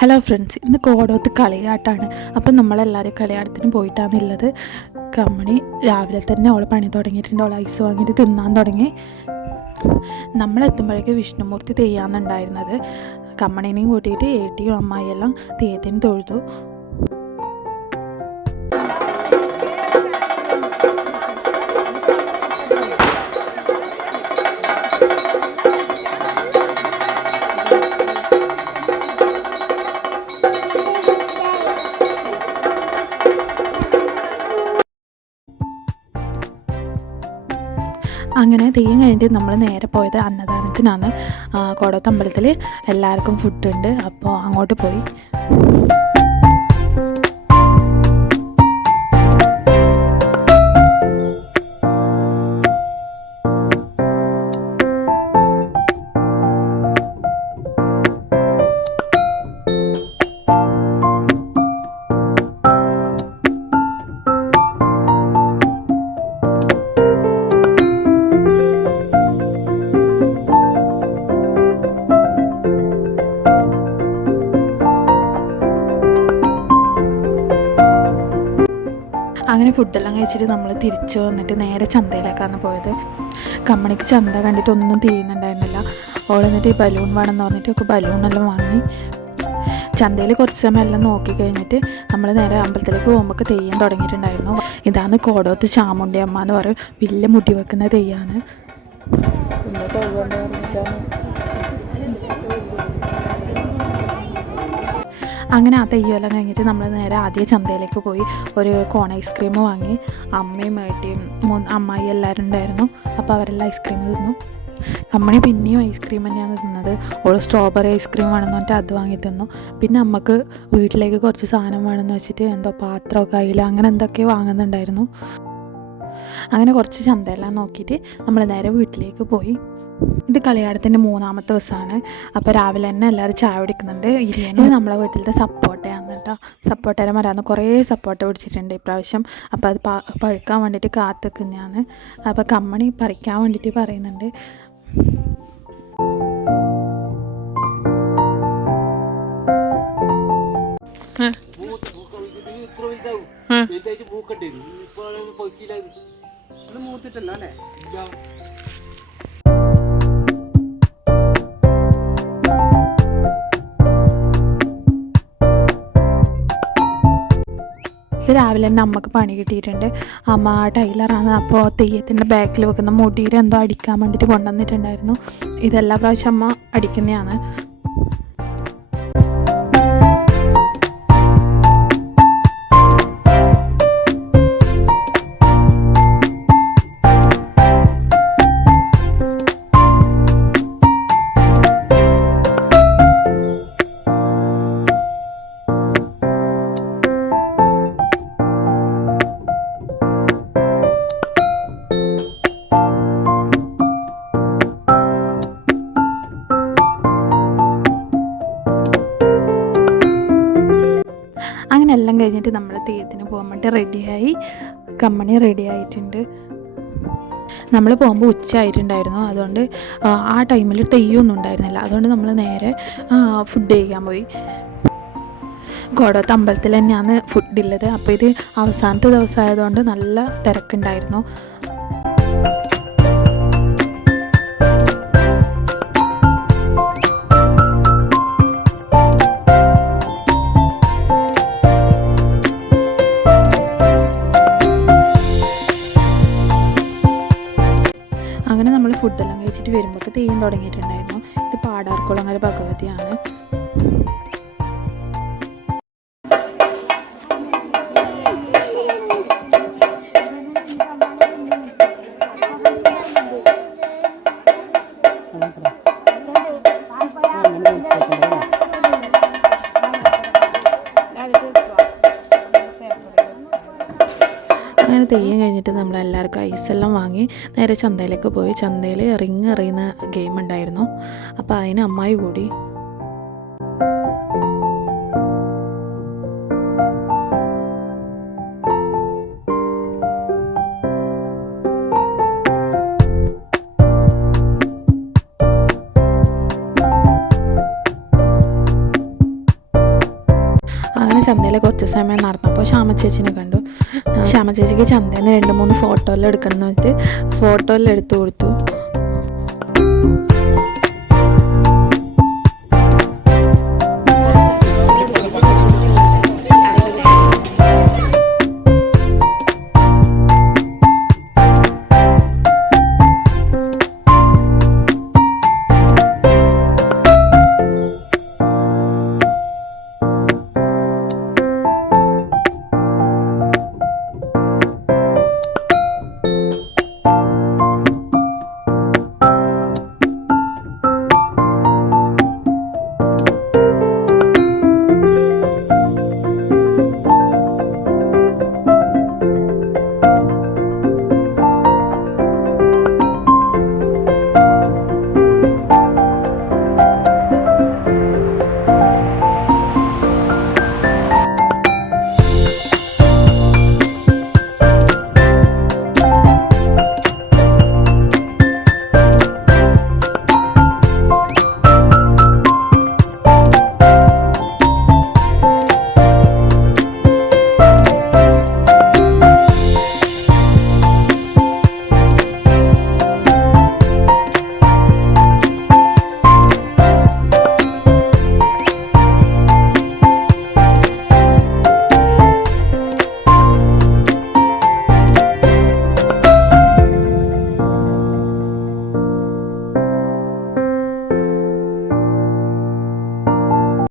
Hello friends, ഇന്ന് കോടോത്ത് കളിയാട്ടാണ്. അപ്പം നമ്മളെല്ലാവരും കളിയാട്ടത്തിന് പോയിട്ടാണുള്ളത്. കമ്മണി രാവിലെ തന്നെ അവൾ പണി തുടങ്ങിയിട്ടുണ്ട്. അവൾ ഐസ് വാങ്ങിയിട്ട് തിന്നാൻ തുടങ്ങി. നമ്മളെത്തുമ്പോഴേക്ക് വിഷ്ണുമൂർത്തി തെയ്യാന്നുണ്ടായിരുന്നത്. കമ്മണീനെയും കൂട്ടിയിട്ട് ഏട്ടിയും അമ്മായിയെല്ലാം തെയ്യത്തിന് തൊഴുതു. അങ്ങനെ തെയ്യം കഴിഞ്ഞിട്ട് നമ്മൾ നേരെ പോയത് അന്നദാനത്തിനാണ്. കോടോത്ത് അമ്പലത്തിൽ എല്ലാവർക്കും ഫുഡുണ്ട്, അപ്പോൾ അങ്ങോട്ട് പോയി. അങ്ങനെ ഫുഡെല്ലാം കഴിച്ചിട്ട് നമ്മൾ തിരിച്ചു വന്നിട്ട് നേരെ ചന്തയിലേക്കാണ് പോയത്. കമ്മണിക്ക് ചന്ത കണ്ടിട്ട് ഒന്നും തിരിയുന്നുണ്ടായിരുന്നില്ല. ഓൾ എന്നിട്ട് ബലൂൺ വേണമെന്ന് പറഞ്ഞിട്ട് ഒക്കെ ബലൂണെല്ലാം വാങ്ങി. ചന്തയിൽ കുറച്ച് സമയം എല്ലാം നോക്കി കഴിഞ്ഞിട്ട് നമ്മൾ നേരെ അമ്പലത്തിലേക്ക് പോകുമ്പോൾ തെയ്യം തുടങ്ങിയിട്ടുണ്ടായിരുന്നു. ഇതാണ് കോടോത്ത് ചാമുണ്ടി അമ്മ എന്ന് പറയും. വലിയ മുടി വെക്കുന്ന തെയ്യാണ്. അങ്ങനെ ആ തെയ്യമെല്ലാം കഴിഞ്ഞിട്ട് നമ്മൾ നേരെ ആദ്യം ചന്തയിലേക്ക് പോയി ഒരു കോൺ ഐസ്ക്രീം വാങ്ങി. അമ്മയും ഏട്ടിയും അമ്മായി എല്ലാവരും ഉണ്ടായിരുന്നു. അപ്പോൾ അവരെല്ലാം ഐസ്ക്രീം തിന്നു. കമ്മണി പിന്നെയും ഐസ്ക്രീം തന്നെയാണ് തിന്നത്. ഓൾ സ്ട്രോബെറി ഐസ്ക്രീം വേണമെന്ന് പറഞ്ഞിട്ട് അത് വാങ്ങി തിന്നു. പിന്നെ അമ്മക്ക് വീട്ടിലേക്ക് കുറച്ച് സാധനം വേണമെന്ന് വെച്ചിട്ട് എന്തോ പാത്രമോ കയ്യിൽ അങ്ങനെ എന്തൊക്കെയോ വാങ്ങുന്നുണ്ടായിരുന്നു. അങ്ങനെ കുറച്ച് ചന്തയെല്ലാം നോക്കിയിട്ട് നമ്മൾ നേരെ വീട്ടിലേക്ക് പോയി. ഇത് കളിയാട്ടത്തിൻ്റെ 3ാമത്തെ ദിവസമാണ്. അപ്പോൾ രാവിലെ തന്നെ എല്ലാവരും ചായ കുടിക്കുന്നുണ്ട്. ഇത് നമ്മളെ വീട്ടിലത്തെ സപ്പോട്ടയാണ് കേട്ടോ. സപ്പോട്ടയുടെ മരമാണ്. കുറേ സപ്പോട്ട പിടിച്ചിട്ടുണ്ട് ഇപ്രാവശ്യം. അപ്പോൾ അത് പഴുക്കാൻ വേണ്ടിയിട്ട് കാത്തുനിൽക്കുന്നതാണ്. അപ്പോൾ കമ്മണി പറിക്കാൻ വേണ്ടിയിട്ട് പറയുന്നുണ്ട്. മൂത്തിട്ടല്ലോ അല്ലേ? രാവിലെ തന്നെ അമ്മക്ക് പണി കിട്ടിയിട്ടുണ്ട്. അമ്മ ടൈലറാണ്. അപ്പോൾ തെയ്യത്തിൻ്റെ ബാക്കിൽ വെക്കുന്ന മുടിയിൽ എന്തോ അടിക്കാൻ വേണ്ടിയിട്ട് കൊണ്ടുവന്നിട്ടുണ്ടായിരുന്നു. ഇതെല്ലാ പ്രാവശ്യം അമ്മ അടിക്കുന്നതാണ്. അങ്ങനെ എല്ലാം കഴിഞ്ഞിട്ട് നമ്മൾ തെയ്യത്തിന് പോകാൻ വേണ്ടി റെഡിയായി. കമ്മണി റെഡി ആയിട്ടുണ്ട്. നമ്മൾ പോകുമ്പോൾ ഉച്ച ആയിട്ടുണ്ടായിരുന്നു. അതുകൊണ്ട് ആ ടൈമിൽ തെയ്യമൊന്നും ഉണ്ടായിരുന്നില്ല. അതുകൊണ്ട് നമ്മൾ നേരെ ഫുഡ് കഴിക്കാൻ പോയി. കോടോത്ത് അമ്പലത്തിൽ തന്നെയാണ് ഫുഡുള്ളത്. അപ്പോൾ ഇത് അവസാനത്തെ ദിവസമായതുകൊണ്ട് നല്ല തിരക്കുണ്ടായിരുന്നു. അങ്ങനെ നമ്മൾ ഫുഡെല്ലാം കഴിച്ചിട്ട് വരുമ്പോൾ തെയ്യം തുടങ്ങിയിട്ടുണ്ടായിരുന്നു. ഇത് പാടാർക്കുളങ്ങര ഭഗവതിയാണ്. അങ്ങനെ തെയ്യം കഴിഞ്ഞിട്ട് നമ്മളെല്ലാവർക്കും ഐസെല്ലാം വാങ്ങി നേരെ ചന്തയിലേക്ക് പോയി. ചന്തയിൽ റിങ് എറിയുന്ന ഗെയിം ഉണ്ടായിരുന്നു. അപ്പോൾ അതിന് അമ്മായി കൂടി. അങ്ങനെ ചന്തയിൽ കുറച്ച് സമയം നടന്നപ്പോൾ ശ്യാമ ചേച്ചിനെ കണ്ടു. ശ്യാമ ചേച്ചിക്ക് ചന്തയിൽ നിന്ന് 2-3 ഫോട്ടോയെല്ലാം എടുക്കണം എന്ന് വെച്ചിട്ട് ഫോട്ടോയെല്ലാം എടുത്തു കൊടുത്തു.